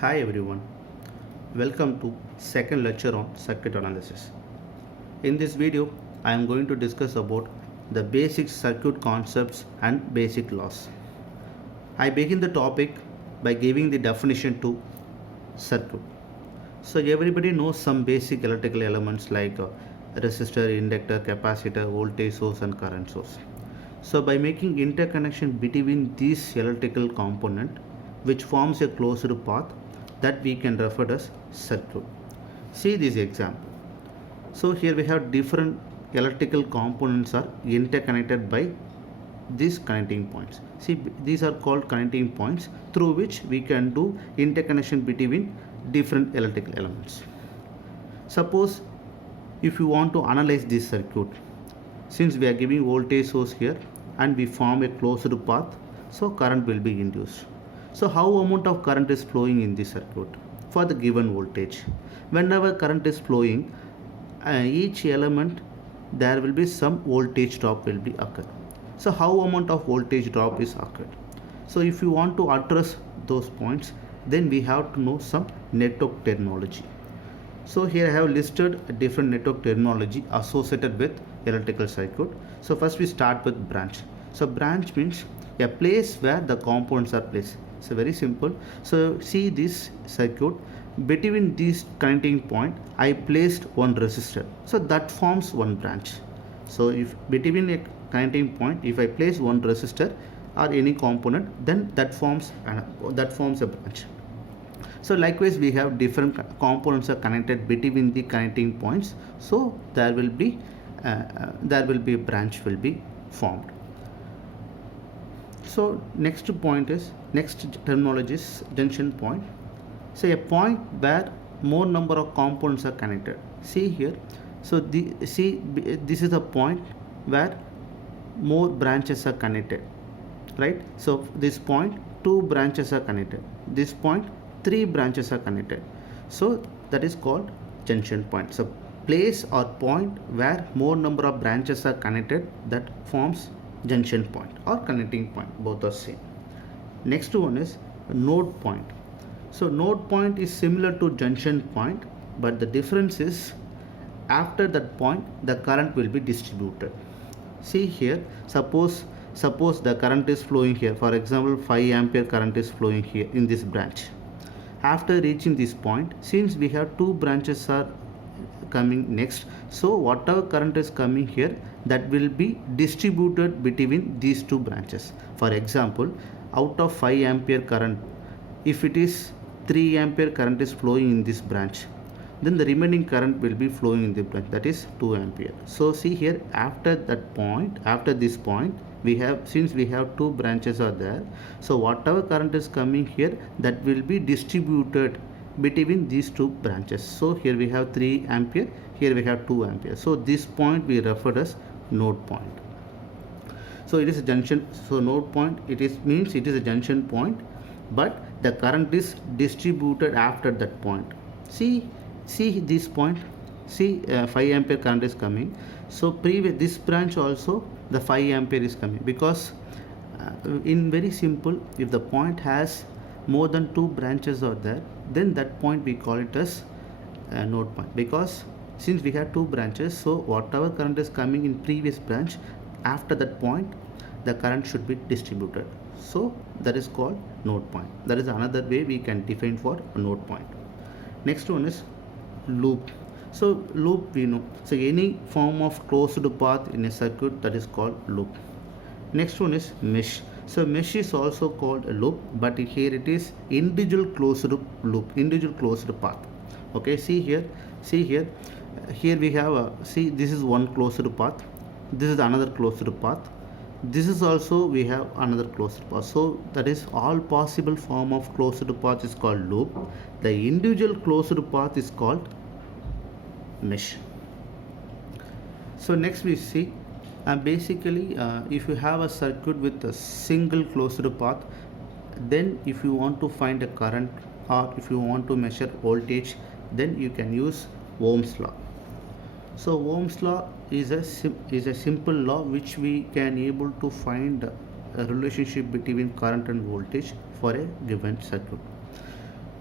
Hi everyone, welcome to second lecture on circuit analysis. In this video, I am going to discuss about the basic circuit concepts and basic laws. I begin the topic by giving the definition to circuit. So everybody knows some basic electrical elements like resistor, inductor, capacitor, voltage source and current source. So by making interconnection between these electrical component which forms a closed path that we can refer as circuit. See this example. So here we have different electrical components are interconnected by these connecting points. See, these are called connecting points through which we can do interconnection between different electrical elements. Suppose if you want to analyze this circuit, since we are giving voltage source here and we form a closed path, so current will be induced. So how amount of current is flowing in this circuit for the given voltage? Whenever current is flowing, each element there will be some voltage drop will be occur. So how amount of voltage drop is occurred? So if you want to address those points, then we have to know some network terminology. So here I have listed a different network terminology associated with electrical circuit. So first we start with branch. So branch means a place where the components are placed. So very simple. So see this circuit, between these connecting point I placed one resistor, so that forms one branch. So if between a connecting point if I place one resistor or any component, then that forms a branch. So likewise we have different components are connected between the connecting points, so there will be a branch will be formed. So next terminology is junction point. So a point where more number of components are connected. See here. So this is a point where more branches are connected, right? So this point 2 branches are connected. This point 3 branches are connected. So that is called junction point. So place or point where more number of branches are connected, that forms junction point or connecting point, both are same. Next one is node point. So node point is similar to junction point, but the difference is after that point the current will be distributed. See here, suppose the current is flowing here, for example 5 ampere current is flowing here in this branch. After reaching this point, since we have 2 branches are coming next, so whatever current is coming here, that will be distributed between these 2 branches. For example, out of 5 ampere current, if it is 3 ampere current is flowing in this branch, then the remaining current will be flowing in the branch, that is 2 ampere. So see here, after this point we have, since we have 2 branches are there, so whatever current is coming here, that will be distributed between these 2 branches. So here we have 3 ampere, here we have 2 ampere. So this point we refer as node point. So it is a junction. So node point, means it is a junction point, but the current is distributed after that point. See this point. See 5 ampere current is coming. So this branch also the 5 ampere is coming, because in very simple, if the point has more than 2 branches are there, then that point we call it as a node point, because since we have 2 branches, so whatever current is coming in previous branch, after that point the current should be distributed. So that is called node point. That is another way we can define for a node point. Next one is loop. So loop we know. So any form of closed path in a circuit, that is called loop. Next one is mesh. So mesh is also called a loop, but here it is individual closed loop, individual closed path. Okay, see here, here we have see, this is one closed path, this is another closed path, this is also we have another closed path. So that is all possible form of closed path is called loop. The individual closed path is called mesh. So next we see basically if you have a circuit with a single closed path, then if you want to find a current or if you want to measure voltage, then you can use Ohm's law. So Ohm's law is a simple law which we can able to find a relationship between current and voltage for a given circuit.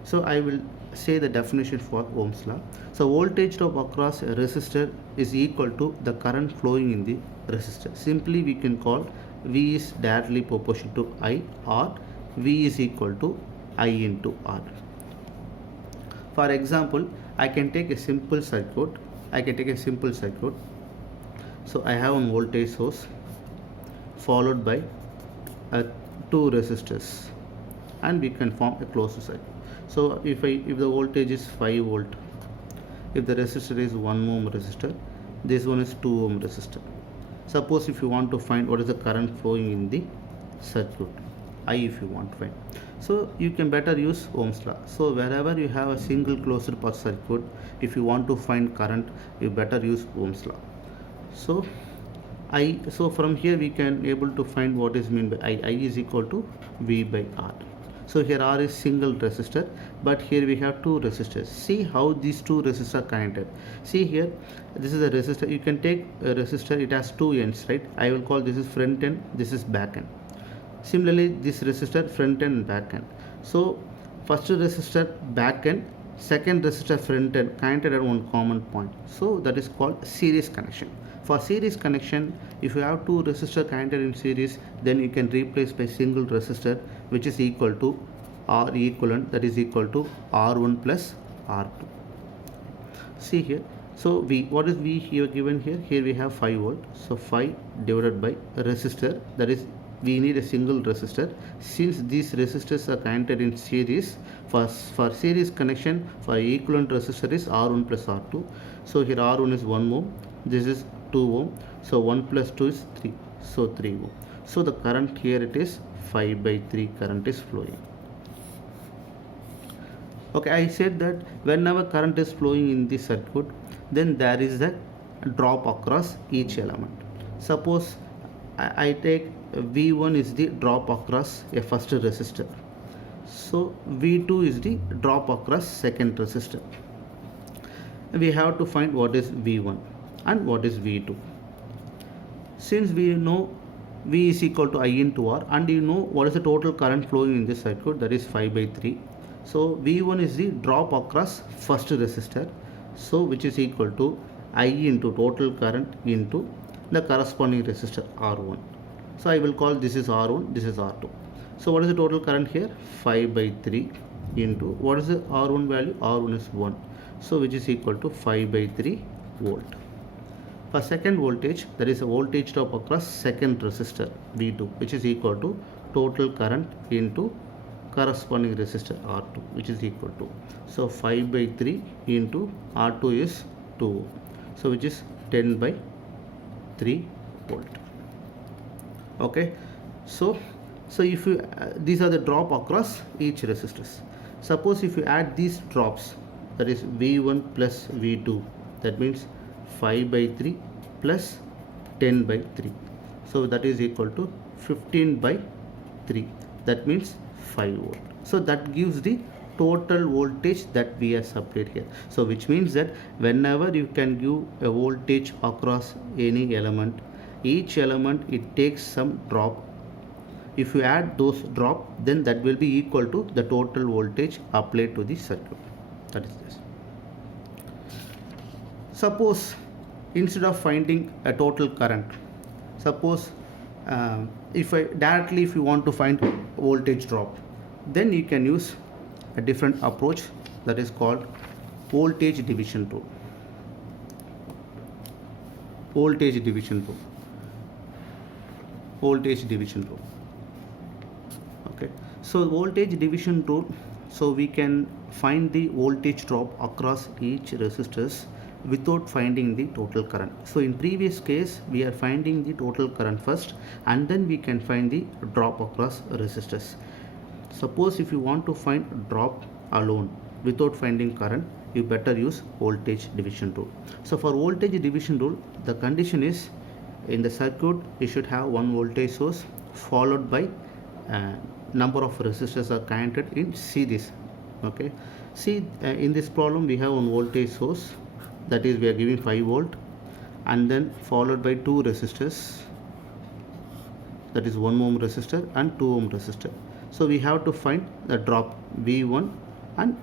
So I will say the definition for Ohm's law. So voltage drop across a resistor is equal to the current flowing in the resistor. Simply we can call V is directly proportional to I, or V is equal to I into R. For example, I can take a simple circuit. So I have one voltage source followed by two resistors, and we can form a closed circuit. So if the voltage is 5 volt, if the resistor is 1 ohm resistor, this one is 2 ohm resistor. Suppose if you want to find what is the current flowing in the circuit, I, if you want to find, so you can better use Ohm's law. So wherever you have a single closed path circuit, if you want to find current, you better use Ohm's law. So from here we can able to find what is mean by I. I is equal to V by R. So here R is single resistor, but here we have two resistors. See how these two resistors are connected. See here, this is a resistor. You can take a resistor, it has two ends, right? I will call this is front end, this is back end. Similarly, this resistor front end and back end. So first resistor back end, second resistor front end connected at one common point. So that is called series connection. For series connection, if you have two resistors connected in series, then you can replace by single resistor, which is equal to R equivalent, that is equal to R1 plus R2. See here, so V, what is V here given here? Here we have 5 volt, so 5 divided by a resistor, that is we need a single resistor. Since these resistors are connected in series, for series connection, for equivalent resistor is R1 plus R2. So here R1 is 1 ohm, this is 2 ohm, so 1 plus 2 is 3, so 3 ohm. So the current here it is 5 by 3 current is flowing. Okay, I said that whenever current is flowing in the circuit, then there is a drop across each element. Suppose I take V1 is the drop across a first resistor, so V2 is the drop across second resistor. We have to find what is V1 and what is V2. Since we know V is equal to I into R, and you know what is the total current flowing in this circuit, that is 5 by 3. So V1 is the drop across first resistor, so which is equal to I into total current into the corresponding resistor R1. So I will call this is R1, this is R2. So what is the total current here? 5 by 3 into, what is the R1 value? R1 is 1. So which is equal to 5 by 3 volt. For second voltage, there is a voltage drop across second resistor V2, which is equal to total current into corresponding resistor R2, which is equal to, so 5 by 3 into R2 is 2, so which is 10 by 3 volt. Okay, so if you these are the drop across each resistors. Suppose if you add these drops, that is V1 plus V2, that means 5 by 3 plus 10 by 3, so that is equal to 15 by 3, that means 5 volt. So that gives the total voltage that we have supplied here. So which means that whenever you can give a voltage across any element, each element it takes some drop. If you add those drop, then that will be equal to the total voltage applied to the circuit. That is this. Suppose instead of finding a total current, suppose if you want to find voltage drop, then you can use a different approach, that is called voltage division rule. Voltage division rule. Okay, so voltage division rule, so we can find the voltage drop across each resistors without finding the total current. So in previous case, we are finding the total current first, and then we can find the drop across resistors. Suppose if you want to find drop alone without finding current, you better use voltage division rule. So for voltage division rule, the condition is in the circuit you should have one voltage source followed by number of resistors are connected in series. Okay, see in this problem we have one voltage source, that is we are giving 5 volt, and then followed by two resistors, that is 1 ohm resistor and 2 ohm resistor. So we have to find the drop V1 and